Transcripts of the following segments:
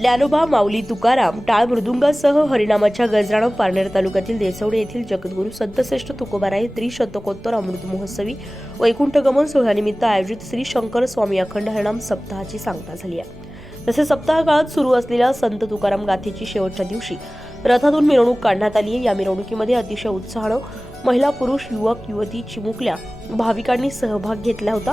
ज्ञानोबा माऊली तुकाराम टाळ मृदुंगासह हरिनामाच्या गजरानं पारनेर तालुक्यातील देसवडे येथील जगद्गुरू संतश्रेष्ठ तुकोबाराय त्रिशतकोत्तर अमृत महोत्सवी वैकुंठगमन सोहळ्यानिमित्त आयोजित श्री शंकर स्वामी अखंड हरिनाम सप्ताहाची सांगता झाली आहे. तसेच सप्ताह काळात सुरू असलेल्या संत तुकाराम गाथेची शेवटच्या दिवशी रथातून मिरवणूक काढण्यात आली आहे. या मिरवणुकीमध्ये अतिशय उत्साहानं महिला पुरुष युवक युवती चिमुकल्या भाविकांनी सहभाग घेतला होता.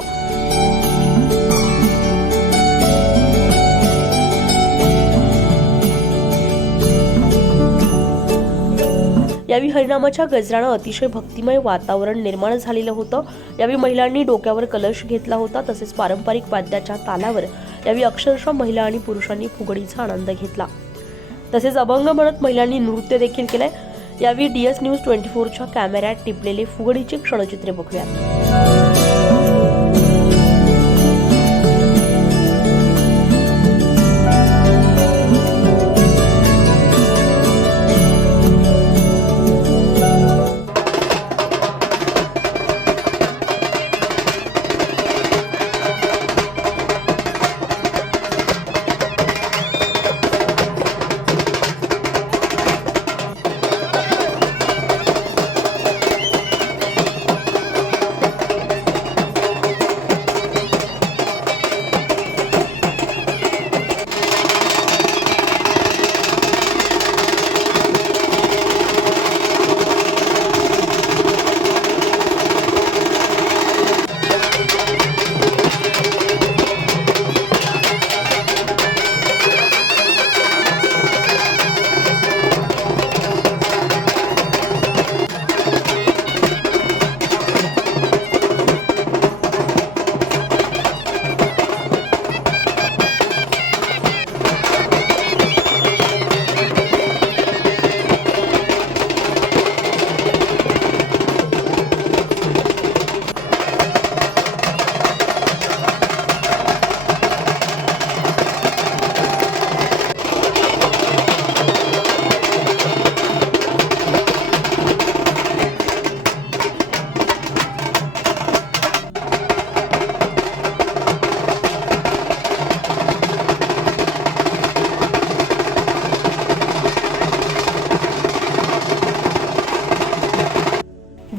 यावेळी हरिनामाच्या गजरानं अतिशय भक्तिमय वातावरण निर्माण झालेलं होतं. यावेळी महिलांनी डोक्यावर कलश घेतला होता तसेच पारंपरिक वाद्याच्या तालावर यावेळी अक्षरशः महिला आणि पुरुषांनी फुगडीचा आनंद घेतला. तसेच अभंग म्हणत महिलांनी नृत्य देखील केलंय. यावेळी डीएस न्यूज ट्वेंटी फोरच्या कॅमेऱ्यात टिपलेले फुगडीचे क्षणचित्रे बघूयात.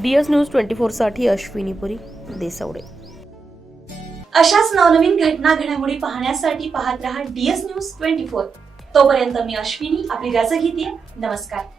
डीएस न्यूज ट्वेंटी फोरसाठी अश्विनी पुरी देसवडे. अशाच नवनवीन घटना घडामोडी पाहण्यासाठी पाहत रहा डीएस न्यूज ट्वेंटी फोर. तोपर्यंत मी अश्विनी आपली रजा घेते. नमस्कार.